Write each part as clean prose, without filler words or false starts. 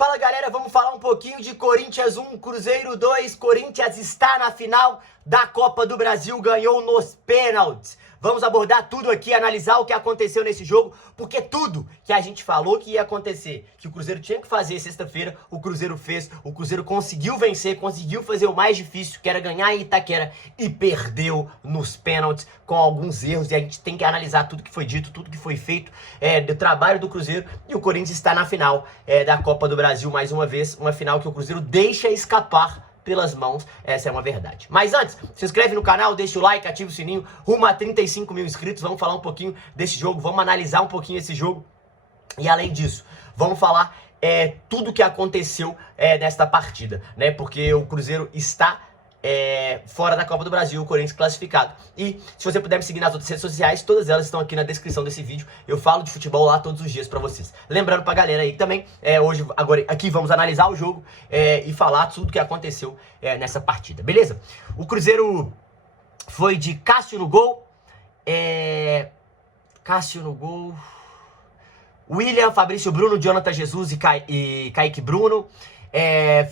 Fala galera, vamos falar um pouquinho de Corinthians 1, Cruzeiro 2. Corinthians está na final da Copa do Brasil, ganhou nos pênaltis. Vamos abordar tudo aqui, analisar o que aconteceu nesse jogo, porque tudo que a gente falou que ia acontecer, que o Cruzeiro tinha que fazer sexta-feira, o Cruzeiro fez, o Cruzeiro conseguiu vencer, conseguiu fazer o mais difícil, que era ganhar em Itaquera, e perdeu nos pênaltis com alguns erros, e a gente tem que analisar tudo que foi dito, tudo que foi feito do trabalho do Cruzeiro, e o Corinthians está na final da Copa do Brasil mais uma vez, uma final que o Cruzeiro deixa escapar pelas mãos, essa é uma verdade. Mas antes, se inscreve no canal, deixa o like, ativa o sininho, rumo a 35 mil inscritos, vamos falar um pouquinho desse jogo, vamos analisar um pouquinho esse jogo, e além disso, vamos falar tudo que aconteceu nesta partida, né, porque o Cruzeiro está fora da Copa do Brasil, o Corinthians classificado. E se você puder me seguir nas outras redes sociais, todas elas estão aqui na descrição desse vídeo. Eu falo de futebol lá todos os dias pra vocês. Lembrando pra galera aí também, hoje, agora aqui vamos analisar o jogo e falar tudo que aconteceu nessa partida, beleza? O Cruzeiro foi de Cássio no gol, William, Fabrício Bruno, Jonathan Jesus e Kaique Bruno.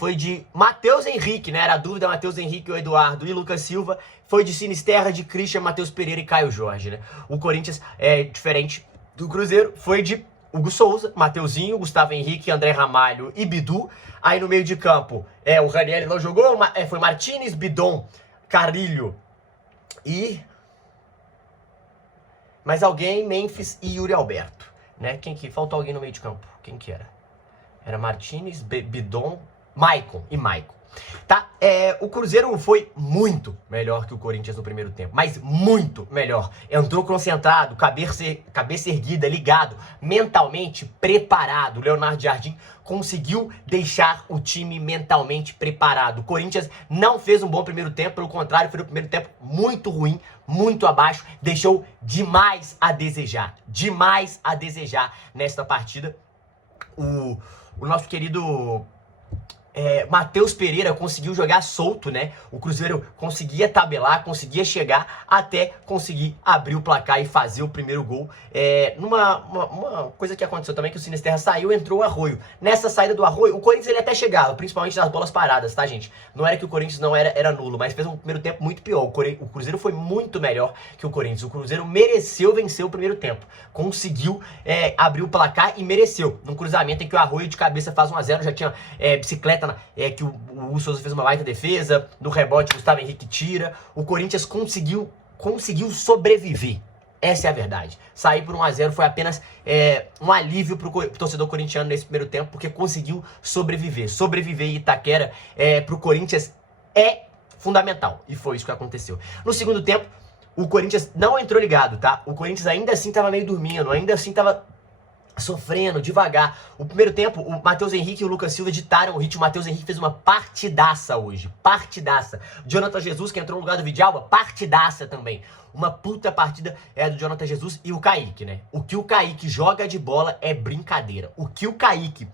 Foi de Matheus Henrique, né? Era a dúvida, Matheus Henrique, o Eduardo e Lucas Silva. Foi de Sinisterra, de Christian, Matheus Pereira e Caio Jorge, né? O Corinthians, diferente do Cruzeiro, foi de Hugo Souza, Mateuzinho, Gustavo Henrique, André Ramalho e Bidu. Aí no meio de campo, o Ranieri não jogou, foi Martínez, Bidon, Carrilho e... mais alguém, Memphis e Yuri Alberto, né? Faltou alguém no meio de campo, quem que era? Era Martínez, Bidon, Maicon e Maicon. Tá? O Cruzeiro foi muito melhor que o Corinthians no primeiro tempo, mas muito melhor. Entrou concentrado, cabeça erguida, ligado, mentalmente preparado. O Leonardo Jardim conseguiu deixar o time mentalmente preparado. O Corinthians não fez um bom primeiro tempo, pelo contrário, foi um primeiro tempo muito ruim, muito abaixo, deixou demais a desejar nesta partida. O nosso querido Matheus Pereira conseguiu jogar solto, né? O Cruzeiro conseguia tabelar, conseguia chegar até conseguir abrir o placar e fazer o primeiro gol. Uma coisa que aconteceu também, que o Sinisterra saiu, entrou o Arroio. Nessa saída do Arroio, o Corinthians ele até chegava, principalmente nas bolas paradas, tá, gente? Não era que o Corinthians não era nulo, mas fez um primeiro tempo muito pior. O Cruzeiro foi muito melhor que o Corinthians. O Cruzeiro mereceu vencer o primeiro tempo. Conseguiu abrir o placar e mereceu. Num cruzamento em que o Arroio de cabeça faz 1-0, já tinha bicicleta que o Souza fez uma baita defesa, no rebote o Gustavo Henrique tira. O Corinthians conseguiu sobreviver. Essa é a verdade. Sair por 1-0 foi apenas um alívio pro torcedor corintiano nesse primeiro tempo, porque conseguiu sobreviver. Sobreviver em Itaquera pro Corinthians é fundamental. E foi isso que aconteceu. No segundo tempo, o Corinthians não entrou ligado, tá? O Corinthians ainda assim tava meio dormindo, ainda assim tava sofrendo, devagar. O primeiro tempo, o Matheus Henrique e o Lucas Silva ditaram o ritmo. O Matheus Henrique fez uma partidaça hoje. Partidaça. Jonathan Jesus, que entrou no lugar do Vidalba, partidaça também. Uma puta partida do Jonathan Jesus e o Kaique, né? O que o Kaique joga de bola é brincadeira. O que o Kaique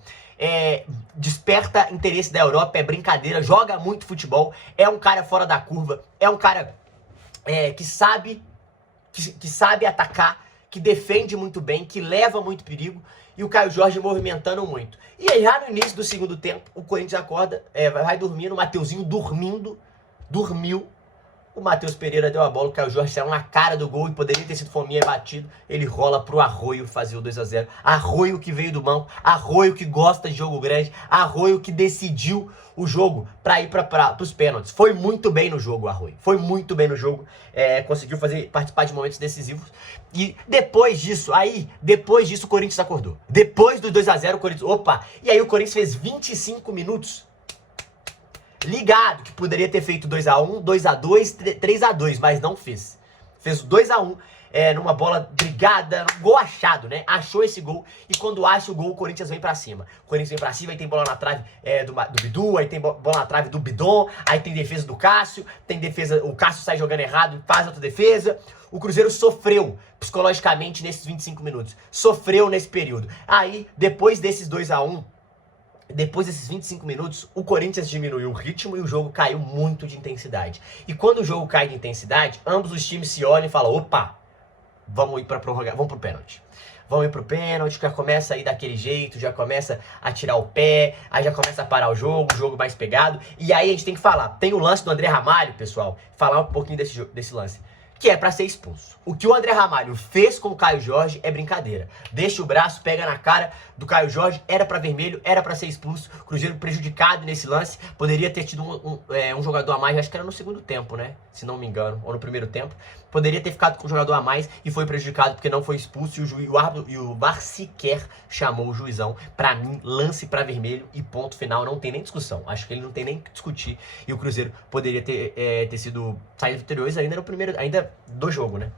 desperta interesse da Europa é brincadeira. Joga muito futebol. É um cara fora da curva. É um cara que sabe atacar, que defende muito bem, que leva muito perigo, e o Caio Jorge movimentando muito. E aí, já no início do segundo tempo, o Corinthians acorda, vai dormindo, o Mateuzinho dormiu, o Matheus Pereira deu a bola, o Caio Jorge saiu na cara do gol e poderia ter sido fominha e batido, ele rola pro Arroio fazer o 2-0. Arroio que veio do banco, Arroio que gosta de jogo grande, Arroio que decidiu o jogo pra ir pros pênaltis. Foi muito bem no jogo, Arroio. Foi muito bem no jogo, conseguiu participar de momentos decisivos. E depois disso, o Corinthians acordou. Depois do 2-0, o Corinthians... Opa! E aí o Corinthians fez 25 minutos ligado, que poderia ter feito 2-1, 2-2, 3-2, mas não fez. Fez 2-1, numa bola brigada, gol achado, né? Achou esse gol, e quando acha o gol, o Corinthians vem pra cima. O Corinthians vem pra cima, aí tem bola na trave do Bidu, aí tem bola na trave do Bidon, aí tem defesa do Cássio, tem defesa, o Cássio sai jogando errado, faz outra defesa. O Cruzeiro sofreu psicologicamente nesses 25 minutos. Sofreu nesse período. Aí, depois desses 2-1, depois desses 25 minutos, o Corinthians diminuiu o ritmo e o jogo caiu muito de intensidade. E quando o jogo cai de intensidade, ambos os times se olham e falam, opa, vamos ir pra prorrogar, vamos pro pênalti. vão ir pro pênalti, já começa a ir daquele jeito, já começa a tirar o pé, aí já começa a parar o jogo mais pegado. E aí a gente tem que falar, tem o lance do André Ramalho, pessoal, falar um pouquinho desse lance, que é pra ser expulso. O que o André Ramalho fez com o Caio Jorge é brincadeira. Deixa o braço, pega na cara do Caio Jorge, era pra vermelho, era pra ser expulso. Cruzeiro prejudicado nesse lance, poderia ter tido um jogador a mais, acho que era no segundo tempo, né? Se não me engano, ou no primeiro tempo. Poderia ter ficado com um jogador a mais e foi prejudicado porque não foi expulso e o VAR sequer chamou o juizão. Pra mim, lance pra vermelho e ponto final, não tem nem discussão. Acho que ele não tem nem que discutir. E o Cruzeiro poderia ter sido saído vitorioso ainda no primeiro, ainda do jogo, né?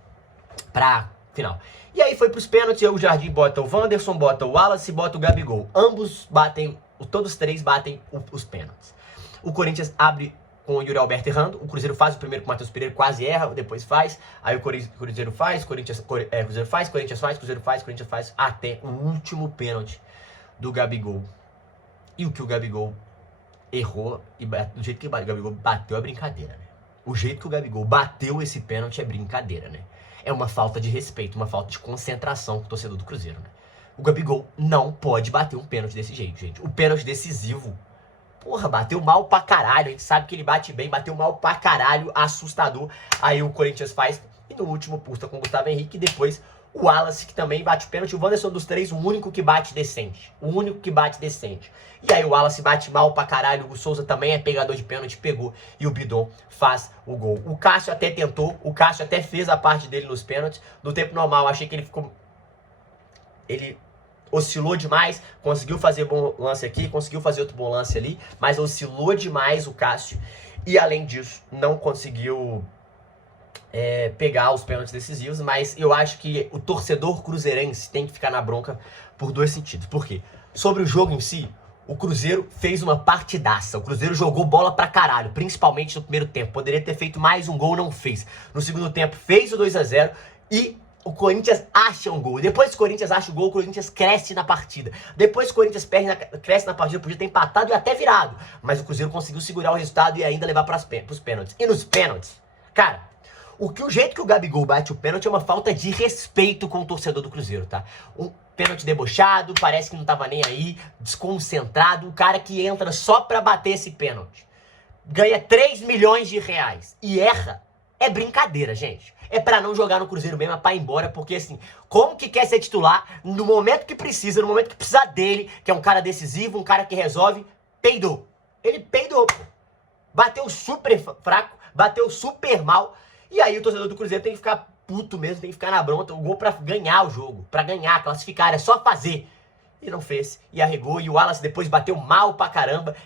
Pra final. E aí foi pros pênaltis, o Jardim bota o Wanderson, bota o Wallace, bota o Gabigol. Ambos batem, todos os três batem os pênaltis. O Corinthians abre com o Yuri Alberto errando, o Cruzeiro faz o primeiro com o Matheus Pereira, quase erra, depois faz, aí o Cruzeiro faz, Corinthians faz, Cruzeiro faz, até o último pênalti do Gabigol. E o que o Gabigol errou, e do jeito que o Gabigol bateu é brincadeira, né? O jeito que o Gabigol bateu esse pênalti é brincadeira, né? É uma falta de respeito, uma falta de concentração com o torcedor do Cruzeiro, né? O Gabigol não pode bater um pênalti desse jeito, gente. O pênalti decisivo, porra, bateu mal pra caralho. A gente sabe que ele bate bem, bateu mal pra caralho, assustador. Aí o Corinthians faz, e no último puxa com o Gustavo Henrique, e depois o Wallace, que também bate o pênalti. O Wanderson dos três, o único que bate decente. O único que bate decente. E aí o Wallace bate mal pra caralho. O Souza também é pegador de pênalti, pegou. E o Bidon faz o gol. O Cássio até tentou. O Cássio até fez a parte dele nos pênaltis. No tempo normal, achei que ele ficou... Ele oscilou demais. Conseguiu fazer bom lance aqui. Conseguiu fazer outro bom lance ali. Mas oscilou demais o Cássio. E além disso, não conseguiu... pegar os pênaltis decisivos, mas eu acho que o torcedor cruzeirense tem que ficar na bronca por dois sentidos. Por quê? Sobre o jogo em si, o Cruzeiro fez uma partidaça. O Cruzeiro jogou bola pra caralho, principalmente no primeiro tempo. Poderia ter feito mais um gol, não fez. No segundo tempo, fez o 2-0 e o Corinthians acha um gol. Depois que o Corinthians acha o gol, o Corinthians cresce na partida. Depois que o Corinthians cresce na partida, podia ter empatado e até virado. Mas o Cruzeiro conseguiu segurar o resultado e ainda levar pros pênaltis. E nos pênaltis, cara... O jeito que o Gabigol bate o pênalti é uma falta de respeito com o torcedor do Cruzeiro, tá? Um pênalti debochado, parece que não tava nem aí, desconcentrado, um cara que entra só pra bater esse pênalti. Ganha 3 milhões de reais e erra. É brincadeira, gente. É pra não jogar no Cruzeiro mesmo, é pra ir embora, porque assim, como que quer ser titular no momento que precisa, no momento que precisa dele, que é um cara decisivo, um cara que resolve, peidou. Ele peidou, pô. Bateu super fraco, bateu super mal. E aí o torcedor do Cruzeiro tem que ficar puto mesmo, tem que ficar na bronca. O gol pra ganhar o jogo, pra ganhar, classificar, é só fazer. E não fez, e arregou, e o Wallace depois bateu mal pra caramba.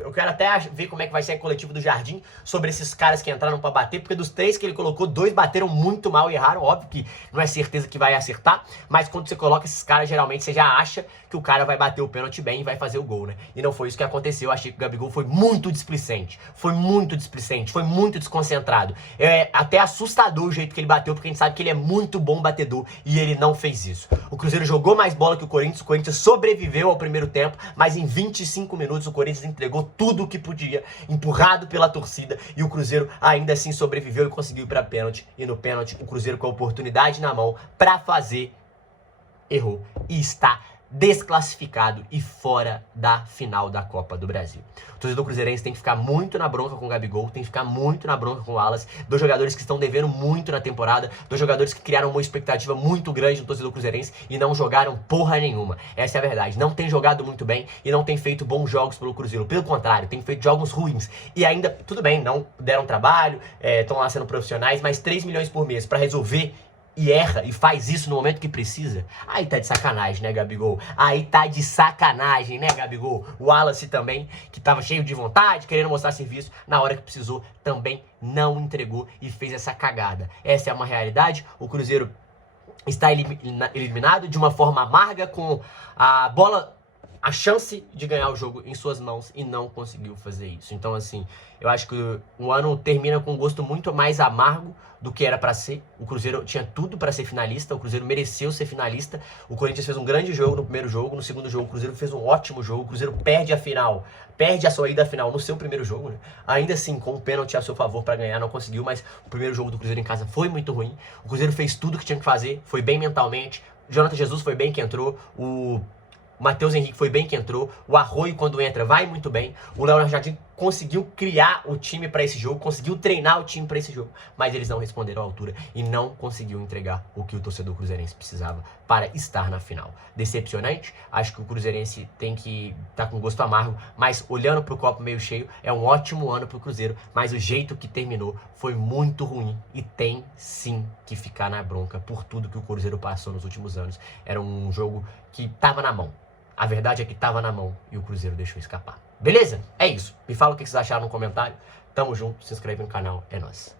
Eu quero até ver como é que vai ser a coletiva do Jardim sobre esses caras que entraram pra bater, porque dos 3 que ele colocou, 2 bateram muito mal e erraram. Óbvio que não é certeza que vai acertar, mas quando você coloca esses caras, geralmente você já acha que o cara vai bater o pênalti bem e vai fazer o gol, né? E não foi isso que aconteceu. Eu achei que o Gabigol foi muito displicente, foi muito desconcentrado. É até assustador o jeito que ele bateu, porque a gente sabe que ele é muito bom batedor e ele não fez isso. O Cruzeiro jogou mais bola que o Corinthians sobreviveu ao primeiro tempo, mas em 25 minutos o Corinthians entregou tudo o que podia, empurrado pela torcida, e o Cruzeiro ainda assim sobreviveu e conseguiu ir pra pênalti. E no pênalti o Cruzeiro com a oportunidade na mão pra fazer, errou e está desclassificado e fora da final da Copa do Brasil. O torcedor cruzeirense tem que ficar muito na bronca com o Gabigol, tem que ficar muito na bronca com o Wallace, 2 jogadores que estão devendo muito na temporada, 2 jogadores que criaram uma expectativa muito grande no torcedor cruzeirense e não jogaram porra nenhuma. Essa é a verdade. Não tem jogado muito bem e não tem feito bons jogos pelo Cruzeiro. Pelo contrário, tem feito jogos ruins. E ainda, tudo bem, não deram trabalho, estão lá sendo profissionais, mas 3 milhões por mês pra resolver e erra e faz isso no momento que precisa, aí tá de sacanagem, né, Gabigol? Aí tá de sacanagem, né, Gabigol? O Wallace também, que tava cheio de vontade, querendo mostrar serviço, na hora que precisou, também não entregou e fez essa cagada. Essa é uma realidade. O Cruzeiro está eliminado de uma forma amarga, com a bola, a chance de ganhar o jogo em suas mãos, e não conseguiu fazer isso. Então, assim, eu acho que o ano termina com um gosto muito mais amargo do que era pra ser. O Cruzeiro tinha tudo pra ser finalista, o Cruzeiro mereceu ser finalista. O Corinthians fez um grande jogo no primeiro jogo, no segundo jogo o Cruzeiro fez um ótimo jogo. O Cruzeiro perde a final, perde a sua ida à final no seu primeiro jogo, né? Ainda assim, com um pênalti a seu favor pra ganhar, não conseguiu, mas o primeiro jogo do Cruzeiro em casa foi muito ruim. O Cruzeiro fez tudo que tinha que fazer, foi bem mentalmente, Jonathan Jesus foi bem que entrou, o Matheus Henrique foi bem que entrou, o Arroio quando entra vai muito bem, o Leonardo Jardim conseguiu criar o time para esse jogo, conseguiu treinar o time para esse jogo, mas eles não responderam à altura e não conseguiu entregar o que o torcedor cruzeirense precisava para estar na final. Decepcionante, acho que o cruzeirense tem que estar com gosto amargo, mas olhando para o copo meio cheio, é um ótimo ano para o Cruzeiro, mas o jeito que terminou foi muito ruim e tem sim que ficar na bronca por tudo que o Cruzeiro passou nos últimos anos. Era um jogo que estava na mão. A verdade é que estava na mão e o Cruzeiro deixou escapar. Beleza? É isso. Me fala o que vocês acharam no comentário. Tamo junto, se inscreve no canal, é nóis.